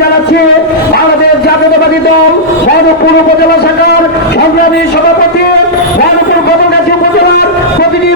জানাচ্ছি বাংলাদেশ জাতীয়তাবাদী দল মাধবপুর উপজেলা শাখার সংগ্রামী সভাপতি মাধবপুর গতকাছি উপজেলার প্রতিটি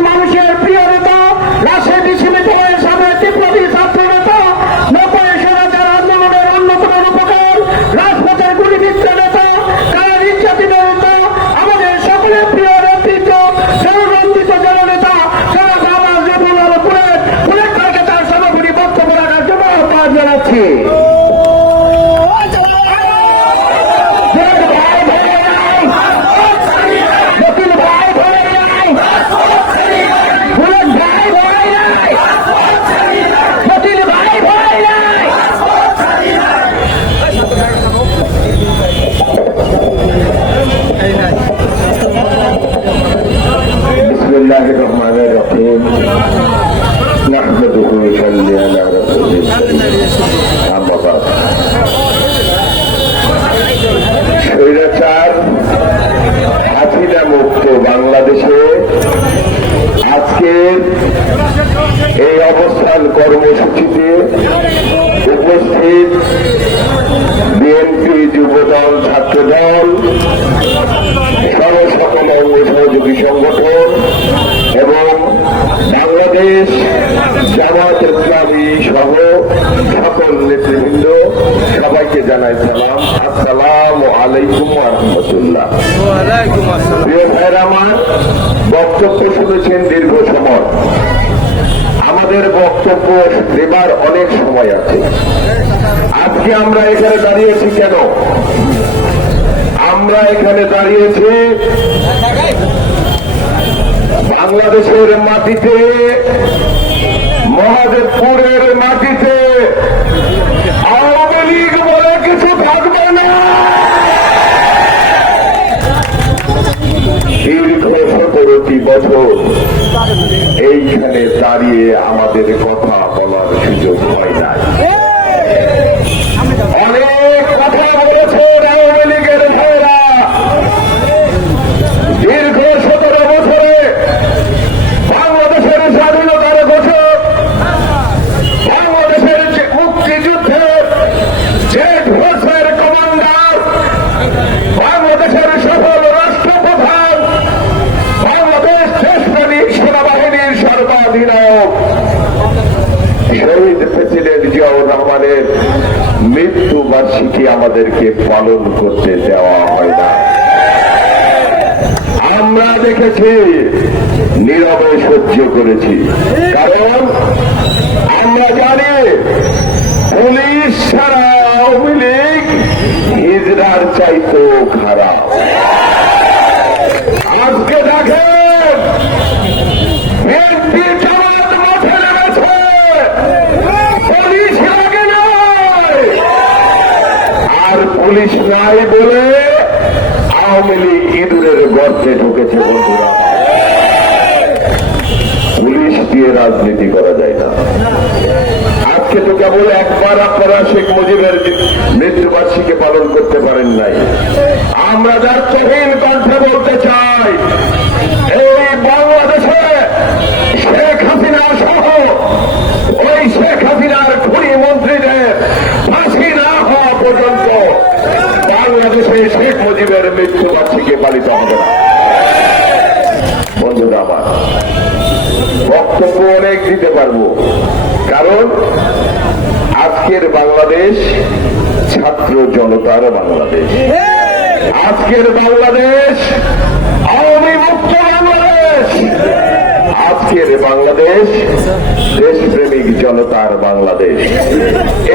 বাংলাদেশে আজকের এই অবস্থান কর্মসূচিতে উপস্থিত বিএনপি যুবদল ছাত্রদল সহ সকল অঙ্গ সহযোগী সংগঠন এবং বাংলাদেশ জামাত ইসলামী সহ সকল নেতৃবৃন্দ সবাইকে জানাই সালাম আসসালাম আলাইকুম রহমতুল্লাহ। প্রিয় ভাইয়ের আমার বক্তব্য শুনেছেন দীর্ঘ সময়। আমাদের বক্তব্য দেবার অনেক সময় আছে। আজকে আমরা এখানে দাঁড়িয়েছি কেন? আমরা এখানে দাঁড়িয়েছি বাংলাদেশের মাটিতে, মহাদেবপুরের মাটিতে দীর্ঘ সতেরোটি বছর। এইখানে দাঁড়িয়ে আমাদের কথা বলার সুযোগ হয় নাই অনেক কথা বলেছে আওয়ামী লীগের ভাইরা দীর্ঘ সতেরো বছরে বাংলাদেশের স্বাধীনতার ঘোষক বাংলাদেশের যে মুক্তিযুদ্ধের যে ধ্বসের কমান্ডার বাংলাদেশের সফল রাষ্ট্রপ্রধান বাংলাদেশ দেশপ্রেমিক সেনাবাহিনীর সর্বাধিনায়ক শহীদ প্রেসিডেন্ট জিয়াউর রহমানের মৃত্যু বার্ষিকী আমাদেরকে পালন করতে দেওয়া হয় না। আমরা দেখেছি, নীরবে সহ্য করেছি। কারণ আমরা জানি, পুলিশ ছাড়া আওয়ামী লীগ হিজড়ার চাইতো খারাপ। রাজনীতি করা যায় না। আজকে তো কেবল একবার আপনারা শেখ মুজিবের মৃত্যুবার্ষিকী পালন করতে পারেন নাই। আমরা যার চহীন কণ্ঠে বলতে চাই, এই বাংলাদেশে শেখ হাসিনা সহ ওই শেখ হাসিনার খুনি মন্ত্রীদের ফাঁসি না হওয়া পর্যন্ত বাংলাদেশে শেখ মুজিবের মৃত্যুবার্ষিকী পালিত হবে বন্ধুরা আমার বক্তব্য অনেক দিতে পারব। কারণ আজকের বাংলাদেশ ছাত্র জনতার বাংলাদেশ। আজকের বাংলাদেশ বাংলাদেশ। আজকের বাংলাদেশ দেশপ্রেমিক জনতার বাংলাদেশ।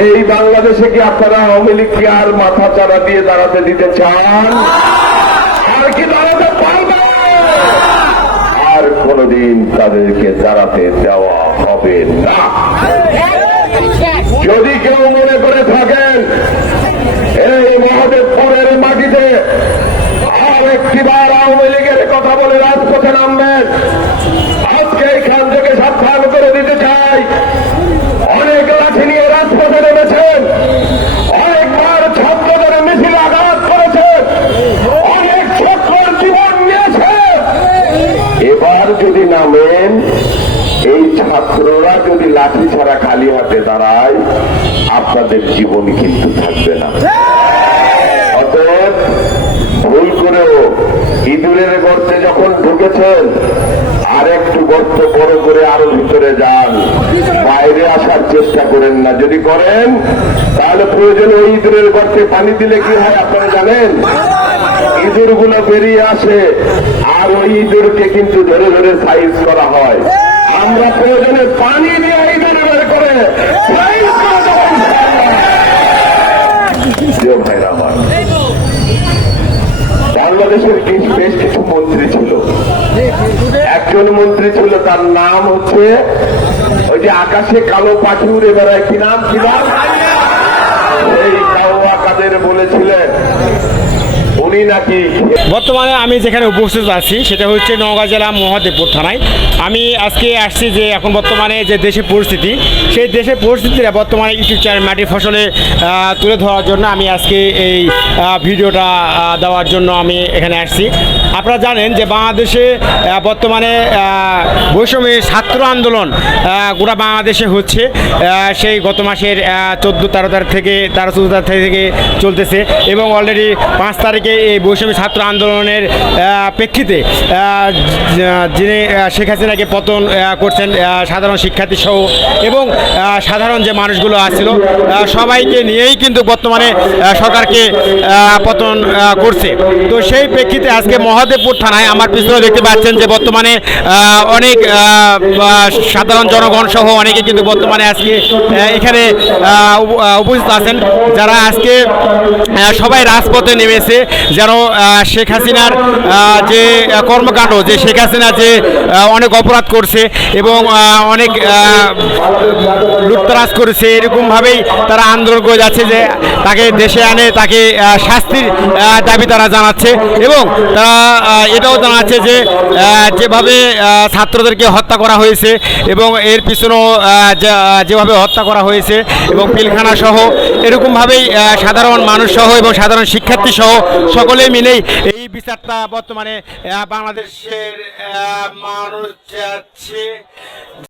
এই বাংলাদেশে কি আপনারা আওয়ামী লীগকে আর মাথা চারা দিয়ে দাঁড়াতে দিতে চান? আর কি দাঁড়াতে কোনদিন তাদেরকে দাঁড়াতে দেওয়া হবে না। যদি কেউ মনে করে থাকেন এই মহাদেবপুরের মাটিতে ছাত্ররা যদি লাঠি ছাড়া খালি হাতে দাঁড়ায়, আপনাদের জীবন কিন্তু থাকবে না। অতএব ভুল করেও ইঁদুরের গর্তে যখন ঢুকেছেন আর একটু গর্ত বড় করে আরও ভিতরে যান। বাইরে আসার চেষ্টা করেন না। যদি করেন, তাহলে প্রয়োজন ওই ইঁদুরের গর্তে পানি দিলে কি হয় আপনারা জানেন? ইঁদুরগুলো বেরিয়ে আসে। আর ওই ইঁদুরকে কিন্তু ধরে ধরে সাইজ করা হয়। আমরা প্রয়োজনে পানি দিয়ে ইঁদুর বের করে ভাইরা আমার বাংলাদেশের বেশ কিছু মন্ত্রী ছিল। একজন মন্ত্রী ছিল তার নাম হচ্ছে ওই যে আকাশে কালো পাখি উড়ে বেড়ায় কি নাম? কি নাম? বর্তমানে আমি যেখানে উপস্থিত আছি, সেটা হচ্ছে নওগাঁ জেলা মহাদেবপুর থানায়। আমি আজকে আসছি যে এখন বর্তমানে যে দেশের পরিস্থিতি, সেই দেশের পরিস্থিতিটা বর্তমানে ইউটিউব চ্যানেল মাটির ফসলে তুলে ধরার জন্য আমি আজকে এই ভিডিওটা দেওয়ার জন্য আমি এখানে আসছি। আপনারা জানেন যে বাংলাদেশে বর্তমানে বৈষম্যের ছাত্র আন্দোলন গোটা বাংলাদেশে হচ্ছে। সেই গত মাসের চোদ্দ তেরো তারিখ থেকে, তেরো চোদ্দ তারিখ থেকে চলতেছে এবং অলরেডি পাঁচ তারিখে এই বৈষম্য ছাত্র আন্দোলনের প্রেক্ষিতে যিনি শেখ হাসিনাকে পতন করছেন সাধারণ শিক্ষার্থী সহ এবং সাধারণ যে মানুষগুলো আসছিল সবাইকে নিয়েই কিন্তু বর্তমানে সরকারকে পতন করছে। তো সেই প্রেক্ষিতে আজকে মহাদেবপুর থানায় আমার পিছনে দেখতে পাচ্ছেন যে বর্তমানে অনেক সাধারণ জনগণ সহ অনেকে কিন্তু বর্তমানে আজকে এখানে উপস্থিত আছেন। যারা আজকে সবাই রাজপথে নেমেছে, যেন শেখ হাসিনার যে কর্মকাণ্ড, যে শেখ হাসিনা যে অনেক অপরাধ করছে এবং অনেক লুটতরাজ করেছে, এরকমভাবেই তারা আন্দোলন করে যাচ্ছে যে তাকে দেশে আনে, তাকে শাস্তির দাবি তারা জানাচ্ছে এবং তারা এটাও জানাচ্ছে যে যেভাবে ছাত্রদেরকে হত্যা করা হয়েছে এবং এর পিছনেও যেভাবে হত্যা করা হয়েছে এবং পিলখানা সহ এরকমভাবেই সাধারণ মানুষ সহ এবং সাধারণ শিক্ষার্থী সহ সকলে মিলেই এই বিচারটা বর্তমানে বাংলাদেশের মানুষ যাচ্ছে